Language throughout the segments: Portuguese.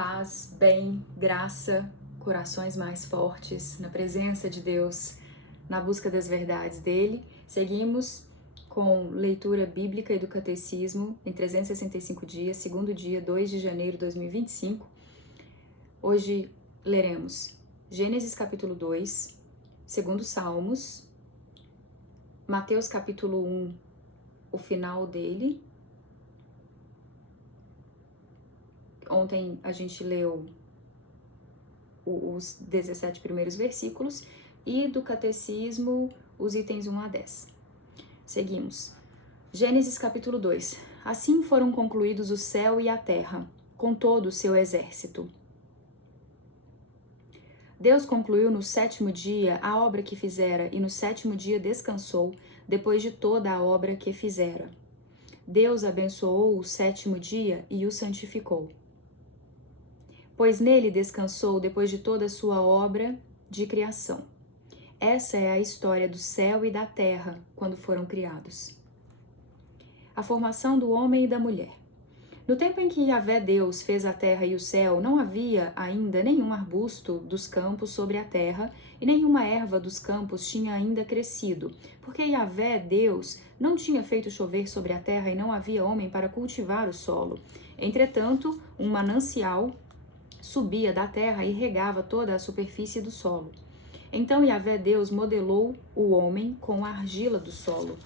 Paz, bem, graça, corações mais fortes, na presença de Deus, na busca das verdades dele. Seguimos com leitura bíblica e do catecismo em 365 dias, segundo dia, 2 de janeiro de 2025. Hoje leremos Gênesis capítulo 2, segundo Salmos, Mateus capítulo 1, o final dele. Ontem a gente leu os 17 primeiros versículos e do catecismo os itens 1 a 10. Seguimos. Gênesis capítulo 2. Assim foram concluídos o céu e a terra, com todo o seu exército. Deus concluiu no sétimo dia a obra que fizera e no sétimo dia descansou, depois de toda a obra que fizera. Deus abençoou o sétimo dia e o santificou, pois nele descansou depois de toda a sua obra de criação. Essa é a história do céu e da terra quando foram criados. A formação do homem e da mulher. No tempo em que Yahvé Deus fez a terra e o céu, não havia ainda nenhum arbusto dos campos sobre a terra, e nenhuma erva dos campos tinha ainda crescido, porque Yahvé Deus não tinha feito chover sobre a terra e não havia homem para cultivar o solo. Entretanto, um manancial subia da terra e regava toda a superfície do solo. Então Yahvé Deus modelou o homem com a argila do solo.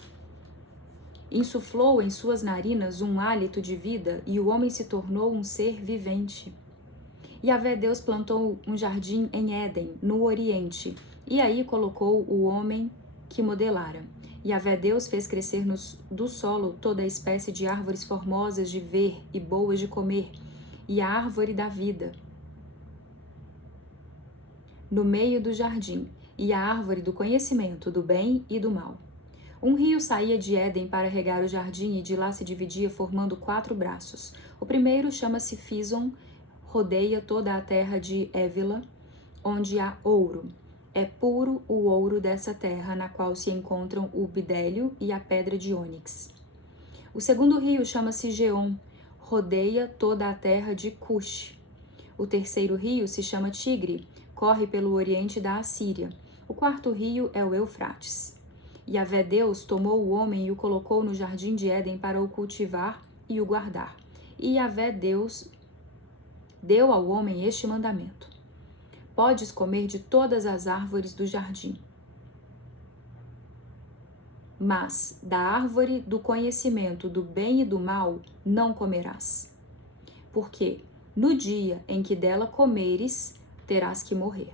Insuflou em suas narinas um hálito de vida e o homem se tornou um ser vivente. Yahvé Deus plantou um jardim em Éden, no Oriente, e aí colocou o homem que modelara. Yahvé Deus fez crescer do solo toda a espécie de árvores formosas de ver e boas de comer, e a árvore da vida no meio do jardim, e a árvore do conhecimento do bem e do mal. Um rio saía de Éden para regar o jardim e de lá se dividia formando 4 braços. O primeiro chama-se Fison, rodeia toda a terra de Évila, onde há ouro. É puro o ouro dessa terra, na qual se encontram o bidélio e a pedra de ônix. O segundo rio chama-se Geom, rodeia toda a terra de Cush. O terceiro rio se chama Tigre, corre pelo oriente da Assíria. O quarto rio é o Eufrates. Yahvé Deus tomou o homem e o colocou no jardim de Éden para o cultivar e o guardar. E Yahvé Deus deu ao homem este mandamento: podes comer de todas as árvores do jardim, mas da árvore do conhecimento do bem e do mal não comerás, porque no dia em que dela comeres, terás que morrer.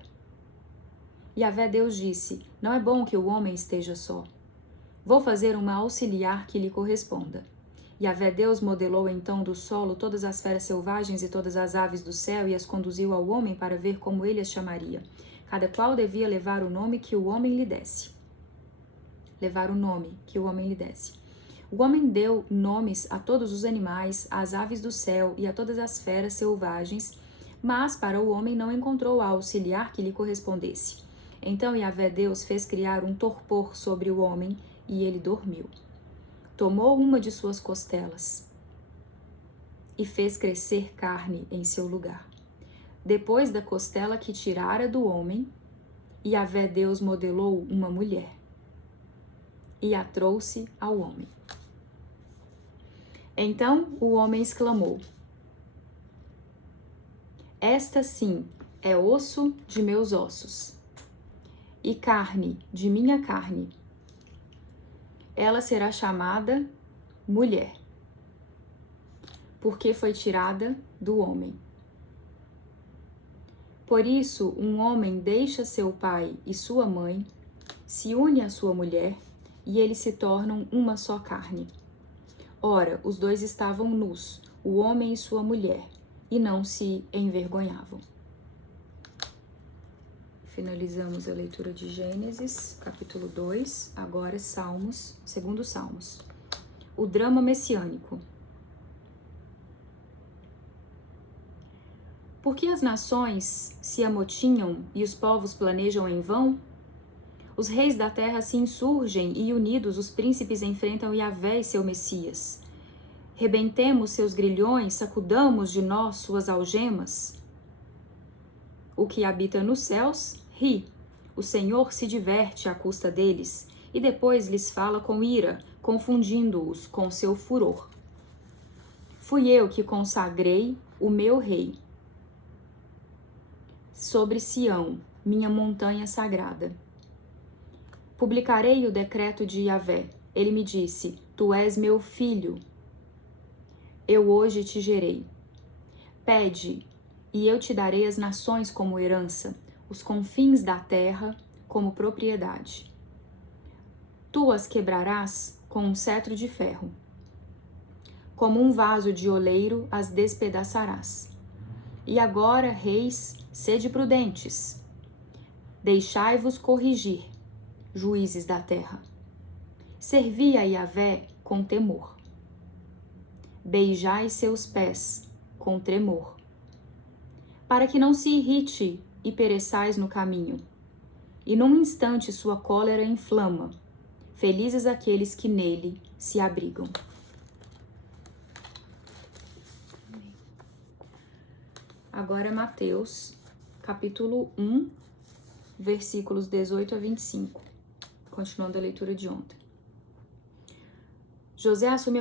Yahvé Deus disse: não é bom que o homem esteja só. Vou fazer uma auxiliar que lhe corresponda. Yahvé Deus modelou então do solo todas as feras selvagens e todas as aves do céu e as conduziu ao homem para ver como ele as chamaria. Cada qual devia levar o nome que o homem lhe desse. O homem deu nomes a todos os animais, às aves do céu e a todas as feras selvagens, mas para o homem não encontrou a auxiliar que lhe correspondesse. Então Yahvé Deus fez criar um torpor sobre o homem e ele dormiu. Tomou uma de suas costelas e fez crescer carne em seu lugar. Depois da costela que tirara do homem, Yahvé Deus modelou uma mulher e a trouxe ao homem. Então o homem exclamou: esta sim é osso de meus ossos e carne de minha carne. Ela será chamada mulher, porque foi tirada do homem. Por isso, um homem deixa seu pai e sua mãe, se une à sua mulher, e eles se tornam uma só carne. Ora, os dois estavam nus, o homem e sua mulher, e não se envergonhavam. Finalizamos a leitura de Gênesis, capítulo 2, agora Salmos, segundo Salmos. O drama messiânico. Por que as nações se amotinham e os povos planejam em vão? Os reis da terra se insurgem e unidos os príncipes enfrentam Yahvé e seu Messias. Rebentemos seus grilhões, sacudamos de nós suas algemas. O que habita nos céus ri. O Senhor se diverte à custa deles e depois lhes fala com ira, confundindo-os com seu furor. Fui eu que consagrei o meu rei sobre Sião, minha montanha sagrada. Publicarei o decreto de Yahvé. Ele me disse: Tu és meu filho. Eu hoje te gerei. Pede, e eu te darei as nações como herança, os confins da terra como propriedade. Tu as quebrarás com um cetro de ferro. Como um vaso de oleiro as despedaçarás. E agora, reis, sede prudentes. Deixai-vos corrigir, juízes da terra. Servi a Yahvé com temor. Beijai seus pés com tremor, para que não se irrite e pereçais no caminho. E num instante sua cólera inflama. Felizes aqueles que nele se abrigam. Agora Mateus, capítulo 1, versículos 18 a 25. Continuando a leitura de ontem. José assume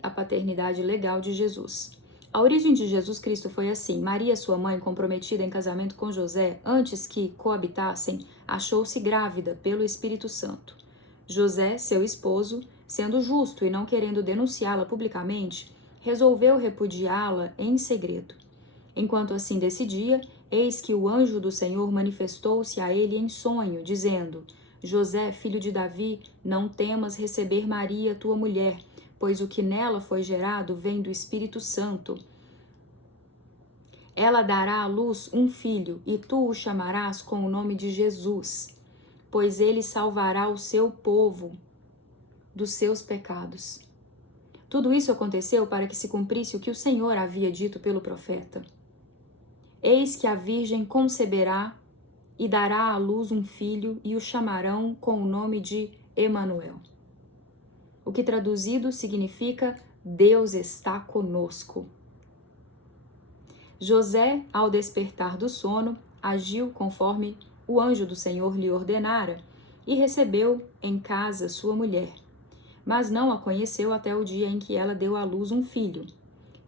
a paternidade legal de Jesus. A origem de Jesus Cristo foi assim: Maria, sua mãe, comprometida em casamento com José, antes que coabitassem, achou-se grávida pelo Espírito Santo. José, seu esposo, sendo justo e não querendo denunciá-la publicamente, resolveu repudiá-la em segredo. Enquanto assim decidia, eis que o anjo do Senhor manifestou-se a ele em sonho, dizendo: José, filho de Davi, não temas receber Maria, tua mulher, pois o que nela foi gerado vem do Espírito Santo. Ela dará à luz um filho, e tu o chamarás com o nome de Jesus, pois ele salvará o seu povo dos seus pecados. Tudo isso aconteceu para que se cumprisse o que o Senhor havia dito pelo profeta. Eis que a virgem conceberá e dará à luz um filho, e o chamarão com o nome de Emanuel. O que traduzido significa Deus está conosco. José, ao despertar do sono, agiu conforme o anjo do Senhor lhe ordenara e recebeu em casa sua mulher. Mas não a conheceu até o dia em que ela deu à luz um filho,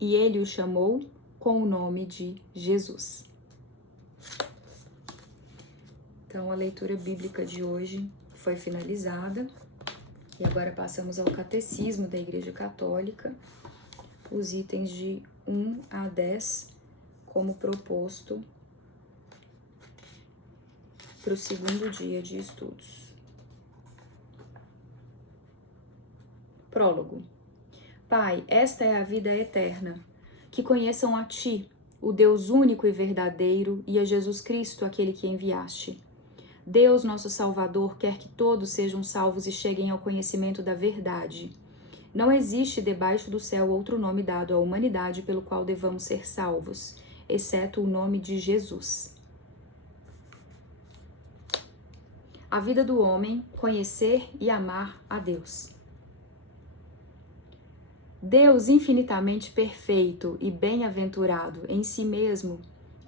e ele o chamou com o nome de Jesus. Então, a leitura bíblica de hoje foi finalizada e agora passamos ao Catecismo da Igreja Católica, os itens de 1 a 10, como proposto para o segundo dia de estudos. Prólogo. Pai, esta é a vida eterna, que conheçam a Ti, o Deus único e verdadeiro, e a Jesus Cristo, aquele que enviaste. Deus, nosso Salvador, quer que todos sejam salvos e cheguem ao conhecimento da verdade. Não existe debaixo do céu outro nome dado à humanidade pelo qual devamos ser salvos, exceto o nome de Jesus. A vida do homem, conhecer e amar a Deus. Deus infinitamente perfeito e bem-aventurado em si mesmo,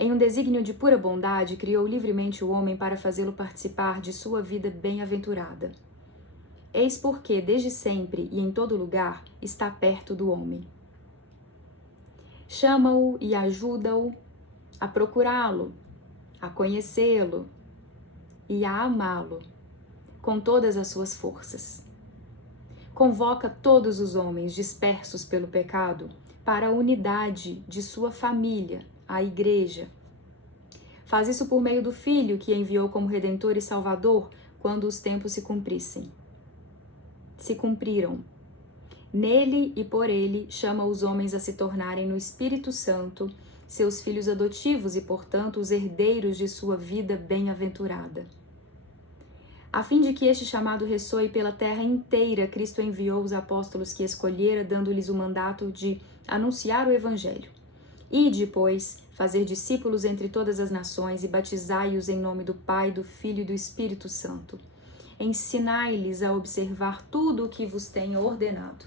em um desígnio de pura bondade, criou livremente o homem para fazê-lo participar de sua vida bem-aventurada. Eis porque, desde sempre e em todo lugar, está perto do homem. Chama-o e ajuda-o a procurá-lo, a conhecê-lo e a amá-lo com todas as suas forças. Convoca todos os homens dispersos pelo pecado para a unidade de sua família, a Igreja. Faz isso por meio do Filho que enviou como Redentor e Salvador quando os tempos se cumpriram. Nele e por ele chama os homens a se tornarem no Espírito Santo seus filhos adotivos e, portanto, os herdeiros de sua vida bem-aventurada. A fim de que este chamado ressoe pela terra inteira, Cristo enviou os apóstolos que escolhera, dando-lhes o mandato de anunciar o Evangelho. Ide, pois, fazer discípulos entre todas as nações e batizai-os em nome do Pai, do Filho e do Espírito Santo. Ensinai-lhes a observar tudo o que vos tenho ordenado.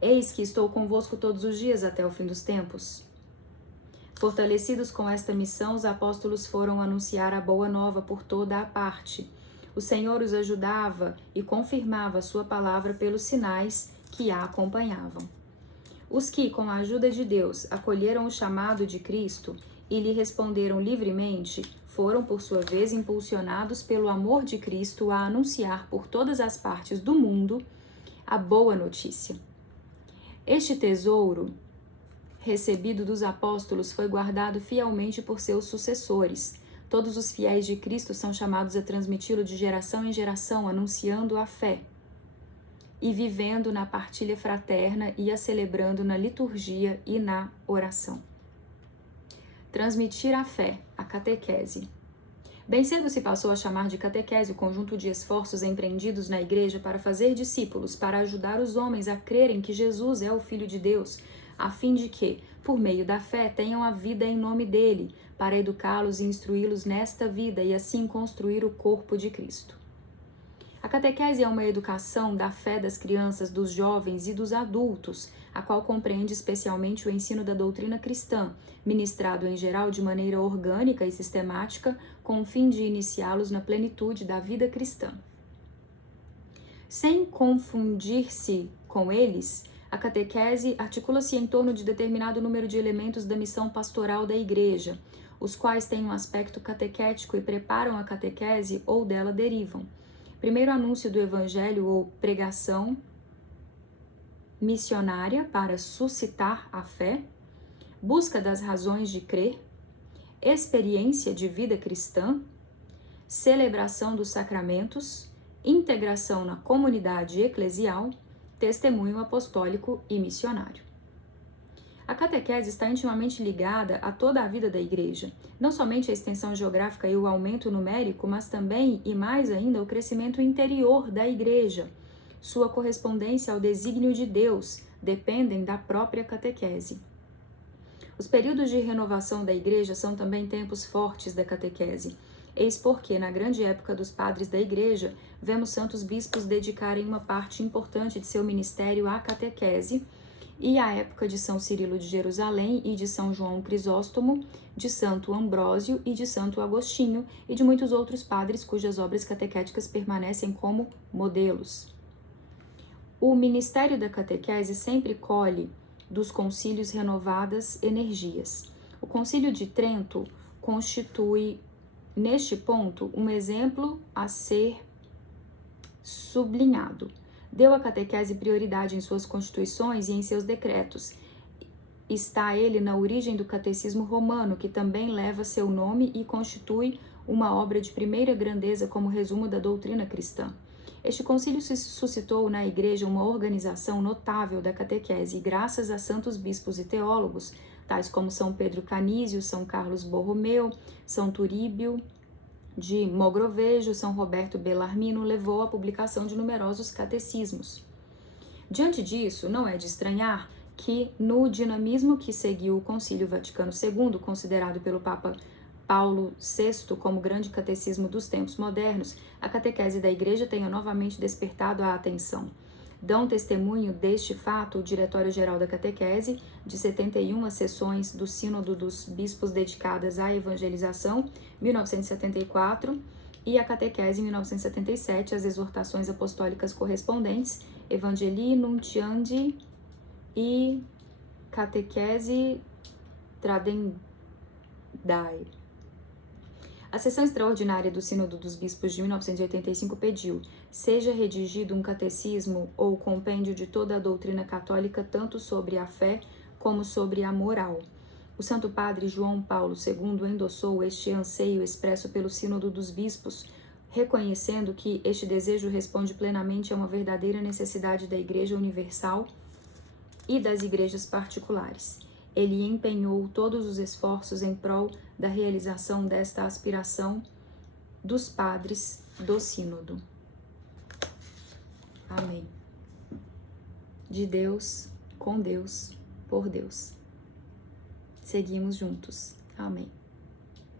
Eis que estou convosco todos os dias até o fim dos tempos. Fortalecidos com esta missão, os apóstolos foram anunciar a boa nova por toda a parte. O Senhor os ajudava e confirmava a sua palavra pelos sinais que a acompanhavam. Os que, com a ajuda de Deus, acolheram o chamado de Cristo e lhe responderam livremente, foram, por sua vez, impulsionados pelo amor de Cristo a anunciar por todas as partes do mundo a boa notícia. Este tesouro recebido dos apóstolos foi guardado fielmente por seus sucessores. Todos os fiéis de Cristo são chamados a transmiti-lo de geração em geração, anunciando a fé e vivendo na partilha fraterna e a celebrando na liturgia e na oração. Transmitir a fé, a catequese. Bem cedo se passou a chamar de catequese o conjunto de esforços empreendidos na Igreja para fazer discípulos, para ajudar os homens a crerem que Jesus é o Filho de Deus, a fim de que, por meio da fé, tenham a vida em nome dele, para educá-los e instruí-los nesta vida e assim construir o corpo de Cristo. A catequese é uma educação da fé das crianças, dos jovens e dos adultos, a qual compreende especialmente o ensino da doutrina cristã, ministrado em geral de maneira orgânica e sistemática, com o fim de iniciá-los na plenitude da vida cristã. Sem confundir-se com eles, a catequese articula-se em torno de determinado número de elementos da missão pastoral da Igreja, os quais têm um aspecto catequético e preparam a catequese ou dela derivam. Primeiro, anúncio do Evangelho ou pregação missionária para suscitar a fé, busca das razões de crer, experiência de vida cristã, celebração dos sacramentos, integração na comunidade eclesial, testemunho apostólico e missionário. A catequese está intimamente ligada a toda a vida da Igreja, não somente a extensão geográfica e o aumento numérico, mas também, e mais ainda, o crescimento interior da Igreja. Sua correspondência ao desígnio de Deus dependem da própria catequese. Os períodos de renovação da Igreja são também tempos fortes da catequese. Eis porque, na grande época dos padres da Igreja, vemos santos bispos dedicarem uma parte importante de seu ministério à catequese, e a época de São Cirilo de Jerusalém e de São João Crisóstomo, de Santo Ambrósio e de Santo Agostinho e de muitos outros padres cujas obras catequéticas permanecem como modelos. O ministério da catequese sempre colhe dos concílios renovadas energias. O Concílio de Trento constitui, neste ponto, um exemplo a ser sublinhado. Deu à catequese prioridade em suas constituições e em seus decretos. Está ele na origem do catecismo romano, que também leva seu nome e constitui uma obra de primeira grandeza como resumo da doutrina cristã. Este concílio suscitou na Igreja uma organização notável da catequese, e graças a santos bispos e teólogos, tais como São Pedro Canísio, São Carlos Borromeu, São Turíbio de Mogrovejo, São Roberto Bellarmino, levou à publicação de numerosos catecismos. Diante disso, não é de estranhar que, no dinamismo que seguiu o Concílio Vaticano II, considerado pelo Papa Paulo VI como grande catecismo dos tempos modernos, a catequese da Igreja tenha novamente despertado a atenção. Dão testemunho deste fato o Diretório-Geral da Catequese, de 71 sessões do Sínodo dos Bispos dedicadas à evangelização, 1974, e a Catequese, 1977, as exortações apostólicas correspondentes, Evangelii Nuntiandi e Catequese Tradendae. A sessão extraordinária do Sínodo dos Bispos de 1985 pediu: seja redigido um catecismo ou compêndio de toda a doutrina católica, tanto sobre a fé como sobre a moral. O Santo Padre João Paulo II endossou este anseio expresso pelo Sínodo dos Bispos, reconhecendo que este desejo responde plenamente a uma verdadeira necessidade da Igreja Universal e das igrejas particulares. Ele empenhou todos os esforços em prol da realização desta aspiração dos padres do Sínodo. Amém. De Deus, com Deus, por Deus. Seguimos juntos. Amém.